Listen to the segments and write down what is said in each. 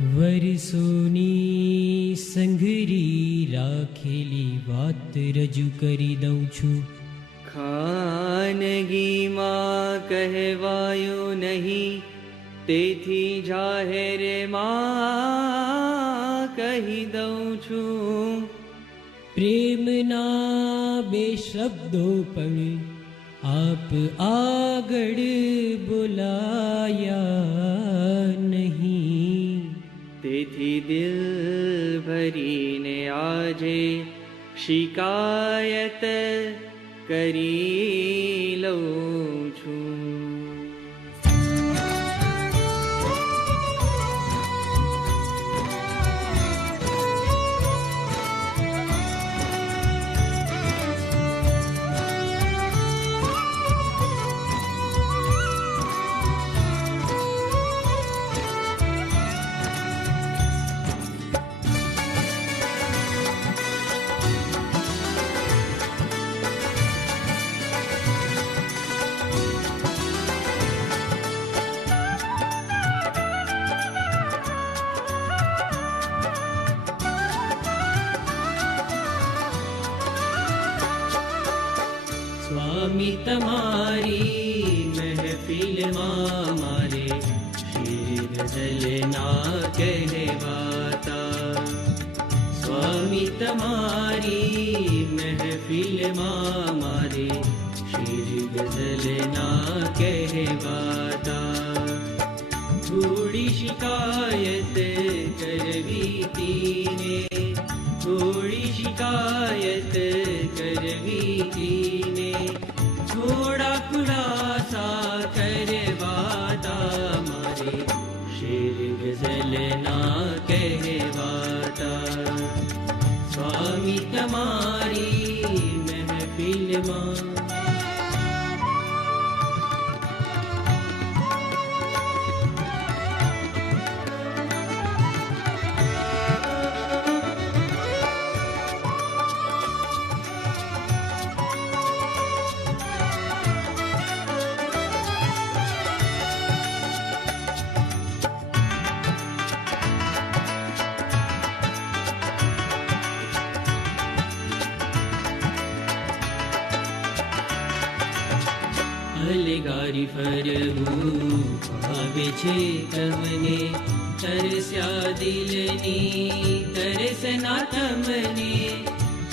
વરસોની સંઘરી રાખેલી વાત રજૂ કરી દઉં છું. ખાનગીમાં કહેવાયું નહીં, તેથી જાહેરમાં કહી દઉં છું. પ્રેમના બે શબ્દો પણ આપ આગળ બોલાયા નહીં. તેથી દિલ ભરીને આજે શિકાયત કરી લઉં છું. સ્વામી તમારી મહેફિલમાં મારે શેર ગઝલના કહેવાતા. સ્વામી તમારી મહેફિલમાં મારે શેર ગઝલના કહેવાતા. થોડી શિકાયત કરવી તીને, થોડી શિકાયત કરવી તીને, થોડા ખુલાસા કરવાતા મારે શેર ગઝલના કહેવાતા. સ્વામી તમારી મહેફિલમાં અલગારી ફરવું ભાવે છે તમને, તરસ્યા દિલની તરસના તમને.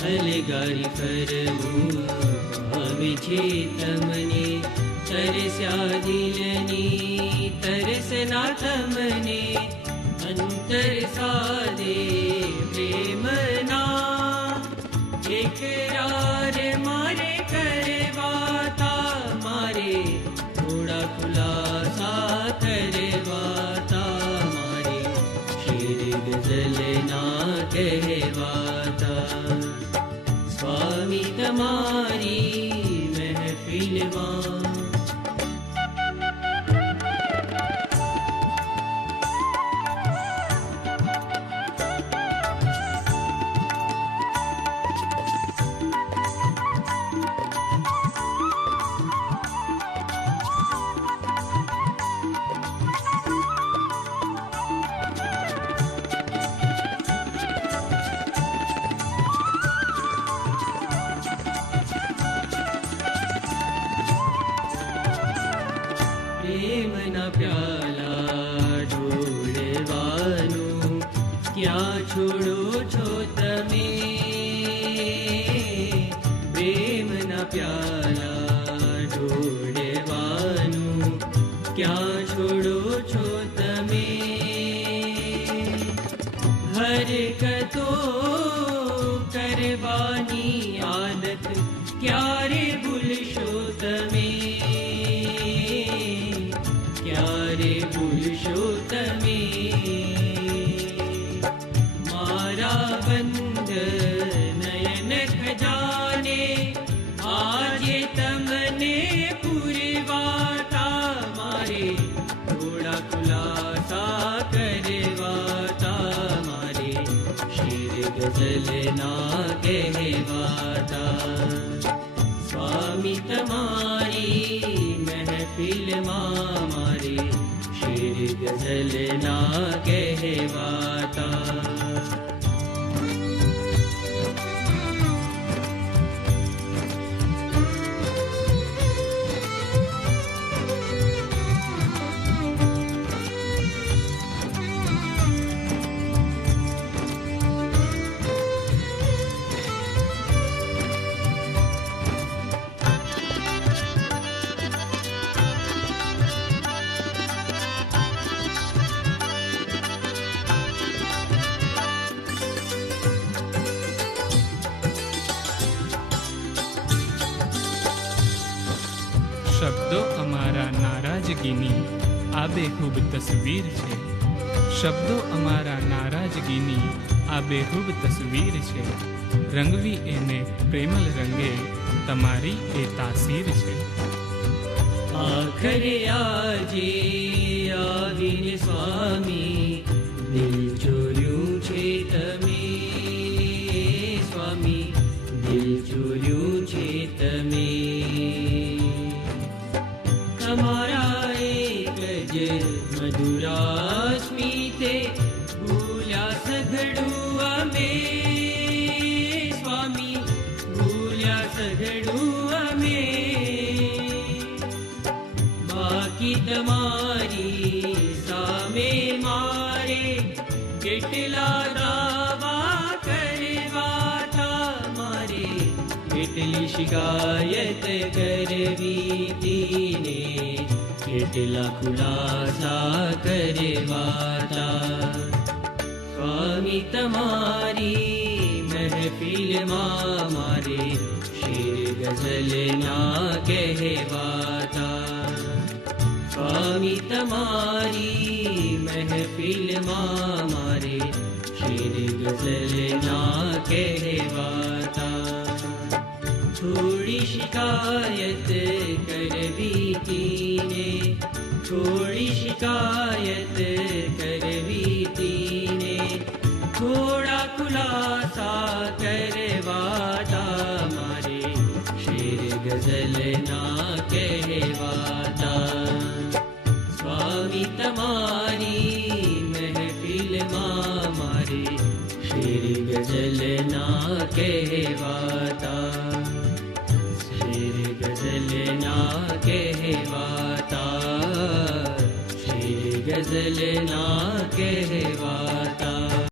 અલગારી ફરવું ભાવે છે તમને, તરસ્યા દિલની તરસના તમને. અંતર સાદે પ્રેમના એકરાર મારે કરવાતા, મારે થોડા ખુલાસા કરવાતા, મારે શેર ગઝલના કહેવાતા. સ્વામી તમારી મહેફિલમાં પ્રેમના પ્યાલા ઢોળવાનું ક્યાં છોડો છો તમે. પ્રેમના પ્યાલા ઢોળવાનું ક્યાં છોડો છો તમે. હરકતો કરવાની આદત ક્યારે ભૂલશો તમે, ક્યારે ભૂલશો તમે. મારા બંધ નયન ખજાને આજે તમને પૂરવાતા, મારે થોડા ખુલાસા કરવાતા, મારે શેર ગઝલના કહેવાતા. સ્વામી તમારી મહેફિલમાં મારે શેર ગઝલના કહેવાતા. કહેવાતા. શબ્દો અમારા નારાજગીની આબેહૂબ તસવીર છે. શબ્દો અમારા નારાજગીની આબેહૂબ તસવીર છે. રંગવી એને પ્રેમલ રંગે તમારી એ તાસીર છે. આખરે આજે આવીને સ્વામી દિલ ચોર્યું છે તમે, સ્વામી દિલ ચોર્યું છે તમે. તમારા એક જ મધુરા સ્મિતે ભૂલ્યા સઘળું અમે, સ્વામી ભૂલ્યા સઘળું અમે. બાકી તમારી સામે મારે કેટલા દાવા કરવાતા, મારે કેટલી શિકાયત કરવી તીને, કેટલા ખુલાસા કરવાતા. સ્વામી તમારી મહેફિલમાં મારે શેર ગઝલ ના કહેવાતા. સ્વામી તમારી મહેફિલમાં મારે શેર ગઝલ ના કહેવાતા. થોડી શિકાયત કરવી તીને, થોડી શિકાયત કરવી તીને, થોડા ખુલાસા કરવાતા, મારે શેર ગઝલ ના કહેવાતા. સ્વામી તમારી મહેફિલમાં મારે શેર ગઝલ ના કહેવાતા, શેર ગઝલ ના કહેવાતા, શેર ગઝલ ના કહેવાતા.